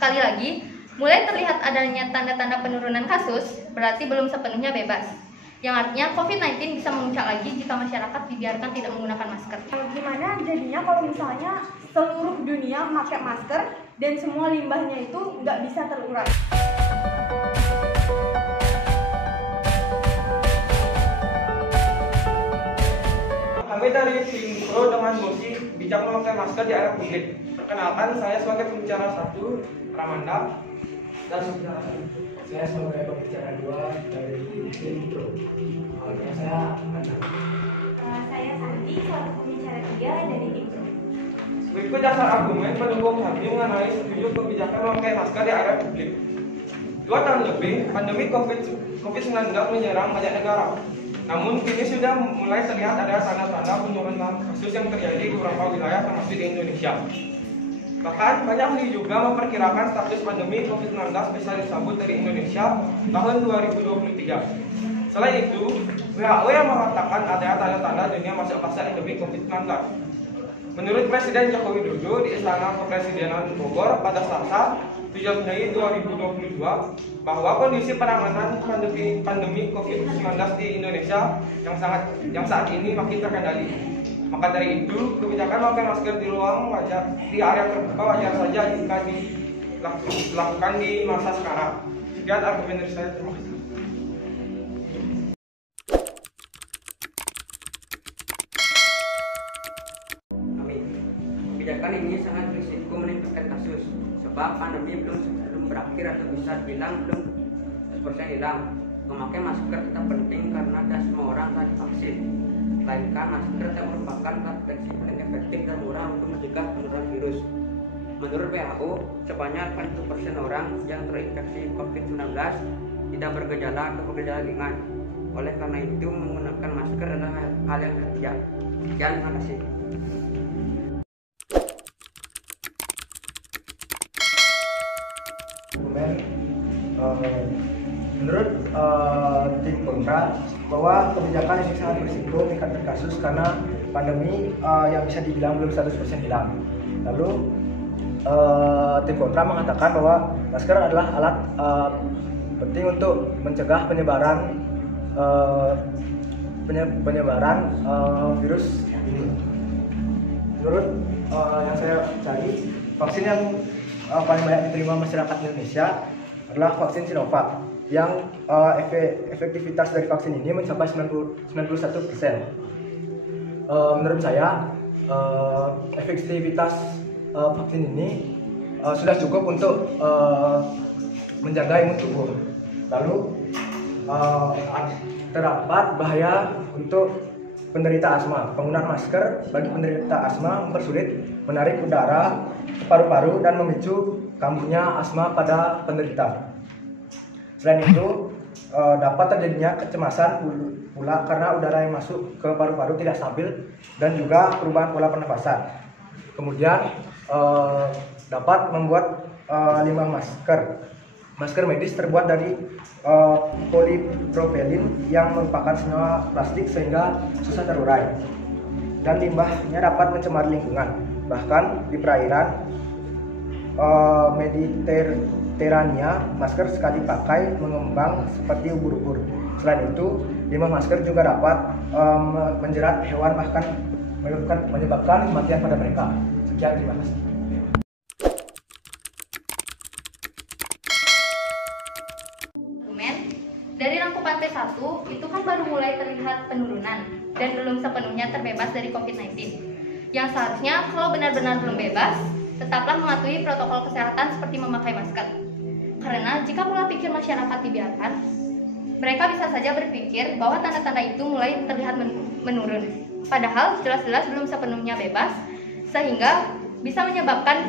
Sekali lagi, mulai terlihat adanya tanda-tanda penurunan kasus, berarti belum sepenuhnya bebas. Yang artinya COVID-19 bisa memuncak lagi jika masyarakat dibiarkan tidak menggunakan masker. Gimana jadinya kalau misalnya seluruh dunia memakai masker dan semua limbahnya itu nggak bisa terurai? Kami dari tim Pro dengan mosi bijak memakai masker di area publik. Perkenalkan, saya sebagai pembicara 1, Ramanda, dan saya sebagai pembicara 2 dari tim Pro. Saya Anand. Saya Santi, selaku pembicara 3 dari tim Pro. Berikut dasar argumen pendukung kami mengenai setuju kebijakan memakai masker di area publik. 2 tahun lebih, pandemi COVID-19 menyerang banyak negara. Namun kini sudah mulai terlihat ada tanda-tanda penurunan kasus yang terjadi di beberapa wilayah termasuk di Indonesia. Bahkan banyak ahli juga memperkirakan status pandemi COVID-19 bisa disambut dari Indonesia tahun 2023. Selain itu, WHO yang mengatakan ada tanda-tanda dunia masuk fase endemi COVID-19. Menurut Presiden Joko Widodo di Istana Kepresidenan Bogor pada Selasa 7 Mei 2022 bahwa kondisi penanganan pandemi COVID-19 di Indonesia yang saat ini makin terkendali. Maka dari itu, kebijakan memakai masker di di area terbuka wajar saja jika dilakukan di masa sekarang. Sekian argumen dari saya. Terima kasih. Kebijakan ini sangat berisiko meningkatkan kasus sebab pandemi belum berakhir atau bisa dibilang belum 100% hilang. Memakai masker tetap penting karena tidak semua orang telah divaksin. Melainkan masker tetap merupakan proteksi paling efektif dan murah untuk mencegah penularan virus. Menurut WHO, sebanyak 80% orang yang terinfeksi COVID-19 tidak bergejala atau bergejala ringan. Oleh karena itu, menggunakan masker adalah hal yang wajar. Sekian, terima kasih. Menurut tim kontra bahwa kebijakan ini sangat berisiko meningkatkan kasus karena pandemi yang bisa dibilang belum 100% hilang. Lalu tim kontra mengatakan bahwa masker adalah alat penting untuk mencegah penyebaran virus ini. Menurut yang saya cari, vaksin yang paling banyak diterima masyarakat Indonesia adalah vaksin Sinovac yang efektivitas dari vaksin ini mencapai 91%. Menurut saya efektivitas vaksin ini sudah cukup untuk menjaga imun tubuh. Lalu terdapat bahaya untuk penderita asma. Penggunaan masker bagi penderita asma mempersulit menarik udara ke paru-paru dan memicu kambuhnya asma pada penderita. Selain itu, dapat terjadinya kecemasan pula karena udara yang masuk ke paru-paru tidak stabil dan juga perubahan pola pernapasan. Kemudian dapat membuat limbah masker medis terbuat dari polipropilin yang merupakan senyawa plastik sehingga susah terurai, dan limbahnya dapat mencemari lingkungan. Bahkan di perairan Mediterania, masker sekali pakai mengembang seperti ubur-ubur. Selain itu, limbah masker juga dapat menjerat hewan, bahkan menyebabkan kematian pada mereka. Sekian, terima kasih. Dari rangkuman P1, itu kan baru mulai terlihat penurunan dan belum sepenuhnya terbebas dari COVID-19. Yang seharusnya kalau benar-benar belum bebas, tetaplah mematuhi protokol kesehatan seperti memakai masker. Karena jika pola pikir masyarakat dibiarkan, mereka bisa saja berpikir bahwa tanda-tanda itu mulai terlihat menurun. Padahal jelas-jelas belum sepenuhnya bebas, sehingga bisa menyebabkan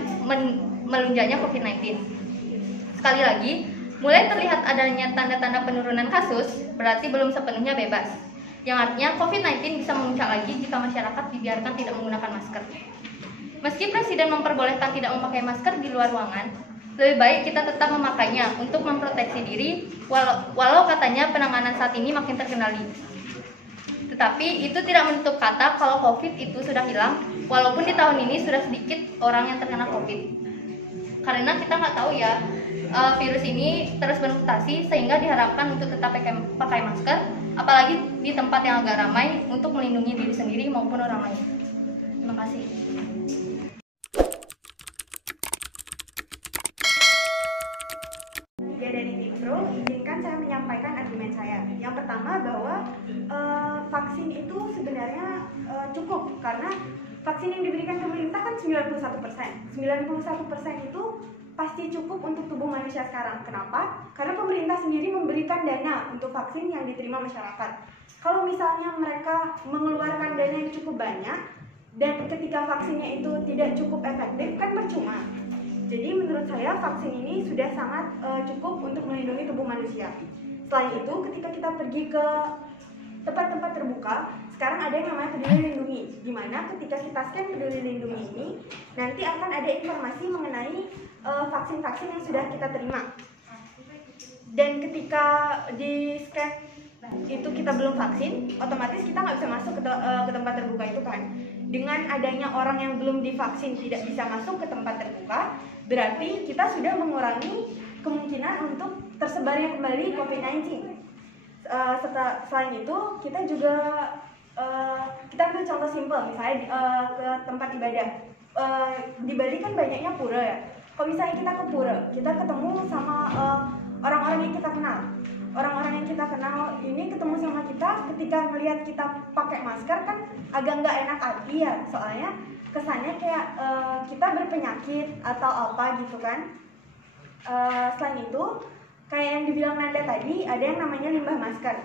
melonjaknya COVID-19. Sekali lagi, mulai terlihat adanya tanda-tanda penurunan kasus, berarti belum sepenuhnya bebas. Yang artinya COVID-19 bisa memuncak lagi jika masyarakat dibiarkan tidak menggunakan masker. Meski Presiden memperbolehkan tidak memakai masker di luar ruangan, lebih baik kita tetap memakainya untuk memproteksi diri, walau katanya penanganan saat ini makin terkendali. Tetapi itu tidak menutup kata kalau COVID itu sudah hilang, walaupun di tahun ini sudah sedikit orang yang terkena COVID. karena kita nggak tahu ya virus ini terus bermutasi, sehingga diharapkan untuk tetap pakai masker, apalagi di tempat yang agak ramai, untuk melindungi diri sendiri maupun orang lain. Terima kasih. Ya, dari Tipro, izinkan saya menyampaikan argumen saya. Yang pertama bahwa vaksin itu sebenarnya cukup, karena vaksin yang diberikan pemerintah kan 91%. 91% itu pasti cukup untuk tubuh manusia sekarang. Kenapa? Karena pemerintah sendiri memberikan dana untuk vaksin yang diterima masyarakat. Kalau misalnya mereka mengeluarkan dana yang cukup banyak, dan ketika vaksinnya itu tidak cukup efektif, kan percuma. Jadi menurut saya vaksin ini sudah sangat cukup untuk melindungi tubuh manusia. Selain itu, ketika kita pergi ke tempat-tempat terbuka, sekarang ada yang namanya Peduli Lindungi, di mana ketika kita scan Peduli Lindungi ini, nanti akan ada informasi mengenai vaksin-vaksin yang sudah kita terima. Dan ketika di scan itu kita belum vaksin, otomatis kita nggak bisa masuk ke tempat terbuka itu kan. Dengan adanya orang yang belum divaksin tidak bisa masuk ke tempat terbuka, berarti kita sudah mengurangi kemungkinan untuk tersebarnya kembali COVID-19. Selain itu, kita juga kita ambil contoh simpel, misalnya ke tempat ibadah. Di Bali kan banyaknya pura ya. Kalau misalnya kita ke pura, kita ketemu sama orang-orang yang kita kenal. Orang-orang yang kita kenal ini ketemu sama kita, ketika melihat kita pakai masker kan agak nggak enak hati ya, soalnya kesannya kayak kita berpenyakit atau apa gitu kan. Selain itu, kayak yang dibilang Nanda tadi, ada yang namanya limbah masker.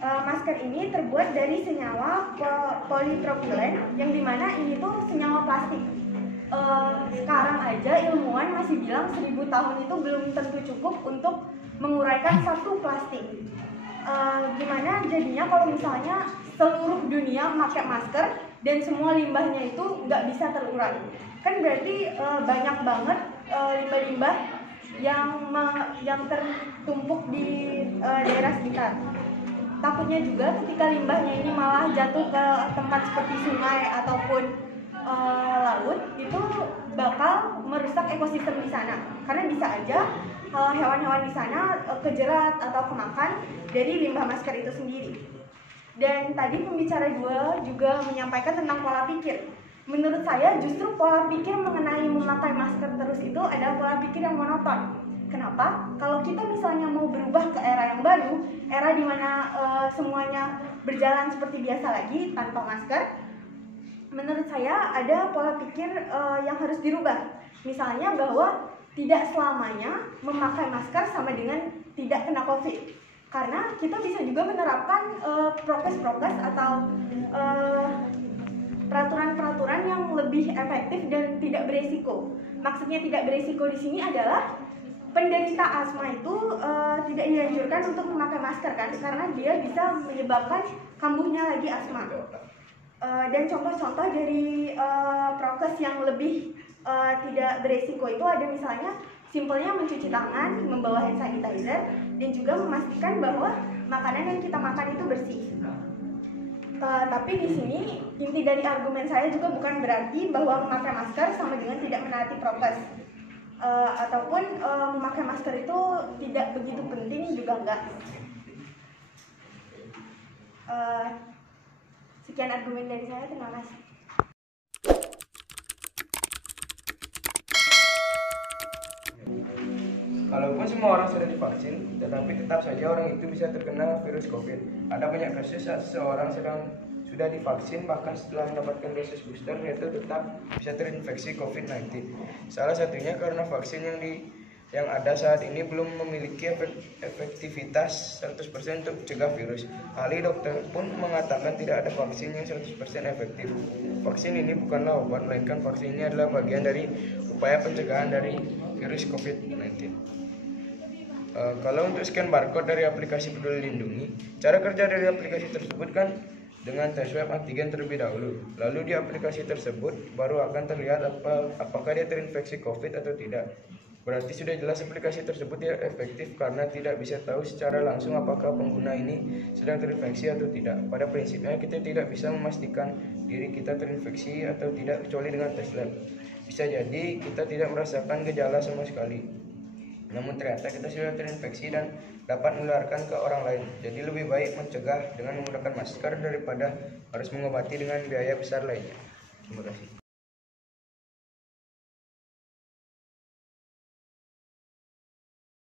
Masker ini terbuat dari senyawa polipropilen, yang dimana ini tuh senyawa plastik. Sekarang aja ilmuwan masih bilang 1000 tahun itu belum tentu cukup untuk menguraikan satu plastik. Gimana jadinya kalau misalnya seluruh dunia pakai masker dan semua limbahnya itu nggak bisa terurai? Kan berarti banyak banget limbah-limbah yang tertumpuk di daerah sekitar. Takutnya juga ketika limbahnya ini malah jatuh ke tempat seperti sungai ataupun laut, itu bakal merusak ekosistem di sana. Karena bisa aja hewan-hewan di sana kejerat atau kemakan dari limbah masker itu sendiri. Dan tadi pembicara juga menyampaikan tentang pola pikir. Menurut saya justru pola pikir mengenai memakai masker terus itu adalah pola pikir yang monoton. Kenapa? Kalau kita misalnya mau berubah ke era yang baru, era di mana semuanya berjalan seperti biasa lagi tanpa masker, menurut saya ada pola pikir yang harus dirubah. Misalnya bahwa tidak selamanya memakai masker sama dengan tidak kena COVID. Karena kita bisa juga menerapkan prokes-prokes atau peraturan-peraturan yang lebih efektif dan tidak beresiko. Maksudnya tidak beresiko di sini adalah penderita asma itu tidak dianjurkan untuk memakai masker kan, karena dia bisa menyebabkan kambuhnya lagi asma. Dan contoh-contoh dari prokes yang lebih tidak beresiko itu ada misalnya simpelnya mencuci tangan, membawa hand sanitizer, dan juga memastikan bahwa makanan yang kita makan itu bersih. Tapi di sini inti dari argumen saya juga bukan berarti bahwa memakai masker sama dengan tidak menaati prokes, ataupun memakai masker itu tidak begitu penting juga enggak. Sekian argumen dari saya, terima kasih. Kalaupun semua orang sudah divaksin, tetapi tetap saja orang itu bisa terkena virus COVID. Ada banyak kasus saat seseorang sudah divaksin, bahkan setelah mendapatkan dosis booster, yaitu tetap bisa terinfeksi COVID-19. Salah satunya karena vaksin yang ada saat ini belum memiliki efektivitas 100% untuk mencegah virus. Ahli dokter pun mengatakan tidak ada vaksin yang 100% efektif. Vaksin ini bukanlah obat, melainkan vaksin ini adalah bagian dari upaya pencegahan dari virus COVID-19. Kalau untuk scan barcode dari aplikasi Peduli Lindungi, cara kerja dari aplikasi tersebut kan dengan tes swab antigen terlebih dahulu. Lalu di aplikasi tersebut baru akan terlihat apakah dia terinfeksi COVID atau tidak. Berarti sudah jelas aplikasi tersebut tidak efektif karena tidak bisa tahu secara langsung apakah pengguna ini sedang terinfeksi atau tidak. Pada prinsipnya kita tidak bisa memastikan diri kita terinfeksi atau tidak kecuali dengan tes lab. Bisa jadi kita tidak merasakan gejala sama sekali, namun ternyata kita sudah terinfeksi dan dapat menularkan ke orang lain. Jadi lebih baik mencegah dengan menggunakan masker daripada harus mengobati dengan biaya besar lainnya. Terima kasih.